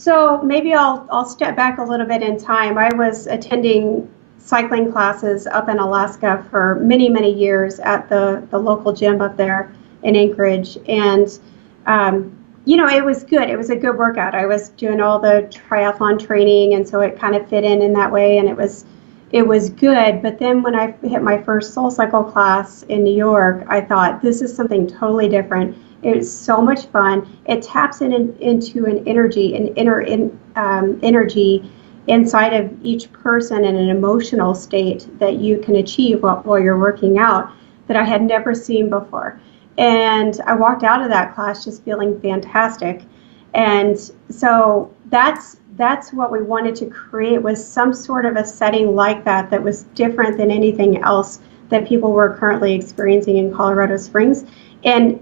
So maybe I'll step back a little bit in time. I was attending cycling classes up in Alaska for many, many years at the local gym up there in Anchorage. And, it was good. It was a good workout. I was doing all the triathlon training, and so it kind of fit in that way. And it was good. But then when I hit my first Soul Cycle class in New York, I thought, this is something totally different. It's so much fun. It taps into an energy, energy inside of each person in an emotional state that you can achieve while you're working out that I had never seen before. And I walked out of that class just feeling fantastic. And so that's what we wanted to create, was some sort of a setting like that was different than anything else that people were currently experiencing in Colorado Springs. And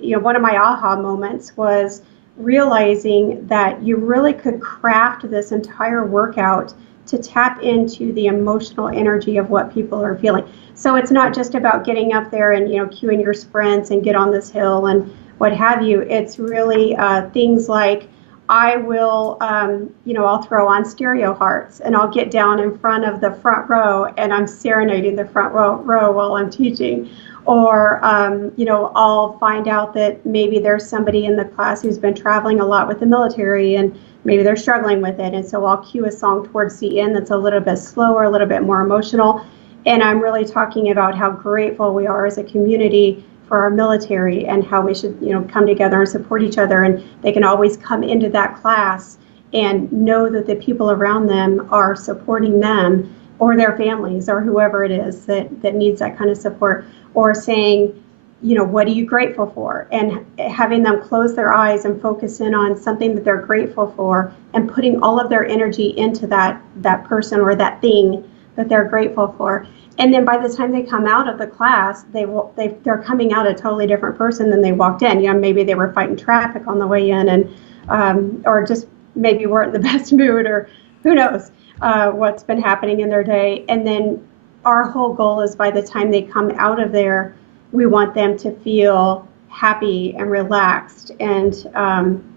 one of my aha moments was realizing that you really could craft this entire workout to tap into the emotional energy of what people are feeling. So it's not just about getting up there and, cueing your sprints and get on this hill and what have you. It's really things like, I will, I'll throw on stereo hearts and I'll get down in front of the front row and I'm serenading the front row while I'm teaching. Or, I'll find out that maybe there's somebody in the class who's been traveling a lot with the military and maybe they're struggling with it. And so I'll cue a song towards the end that's a little bit slower, a little bit more emotional. And I'm really talking about how grateful we are as a community for our military and how we should, come together and support each other. And they can always come into that class and know that the people around them are supporting them or their families or whoever it is that needs that kind of support. Or saying, what are you grateful for? And having them close their eyes and focus in on something that they're grateful for and putting all of their energy into that person or that thing that they're grateful for. And then by the time they come out of the class, they're coming out a totally different person than they walked in. Maybe they were fighting traffic on the way in and or just maybe weren't in the best mood, or who knows what's been happening in their day. And then our whole goal is by the time they come out of there, we want them to feel happy and relaxed and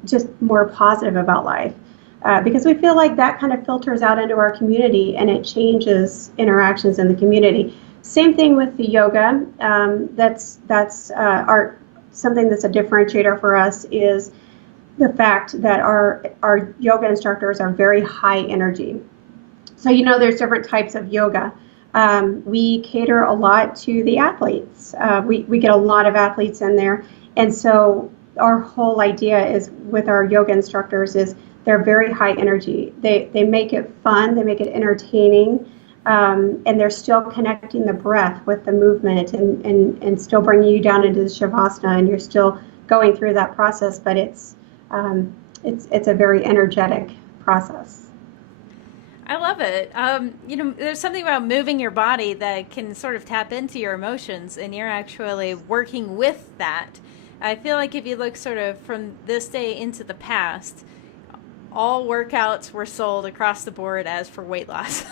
just more positive about life. Because we feel like that kind of filters out into our community and it changes interactions in the community. Same thing with the yoga. That's something that's a differentiator for us is the fact that our yoga instructors are very high energy. So there's different types of yoga. We cater a lot to the athletes. We get a lot of athletes in there. And so our whole idea is with our yoga instructors is they're very high energy. They make it fun, they make it entertaining, and they're still connecting the breath with the movement and still bringing you down into the Shavasana, and you're still going through that process, but it's a very energetic process. I love it. There's something about moving your body that can sort of tap into your emotions, and you're actually working with that. I feel like if you look sort of from this day into the past, all workouts were sold across the board as for weight loss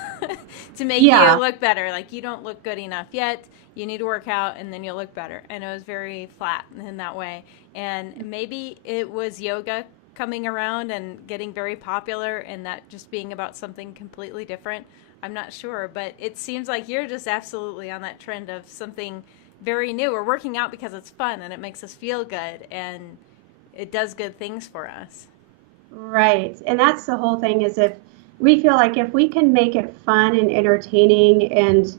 to make you look better. Like, you don't look good enough yet. You need to work out and then you'll look better. And it was very flat in that way. And maybe it was yoga coming around and getting very popular and that just being about something completely different. I'm not sure, but it seems like you're just absolutely on that trend of something very new. We're working out because it's fun and it makes us feel good and it does good things for us. Right. And that's the whole thing, is if we feel like if we can make it fun and entertaining and,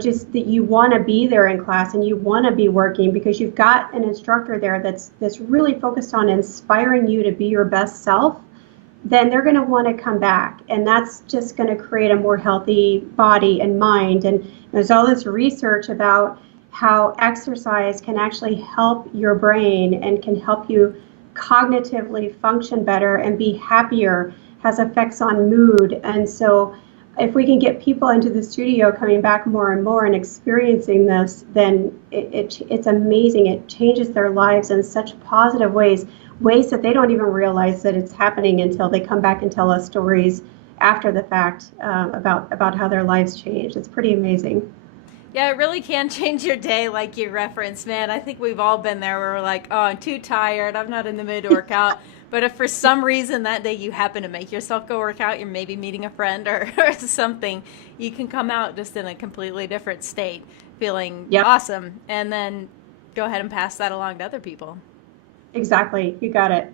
just that you want to be there in class and you want to be working because you've got an instructor there that's really focused on inspiring you to be your best self, then they're going to want to come back. And that's just going to create a more healthy body and mind. And there's all this research about how exercise can actually help your brain and can help you cognitively function better and be happier, has effects on mood. And so if we can get people into the studio coming back more and more and experiencing this, then it's amazing. It changes their lives in such positive ways that they don't even realize that it's happening until they come back and tell us stories after the fact about how their lives changed. It's pretty amazing. Yeah, it really can change your day, like you referenced, man. I think we've all been there where we're like, oh, I'm too tired. I'm not in the mood to work out. But if for some reason that day you happen to make yourself go work out, you're maybe meeting a friend or something, you can come out just in a completely different state, feeling awesome, and then go ahead and pass that along to other people. Exactly. You got it.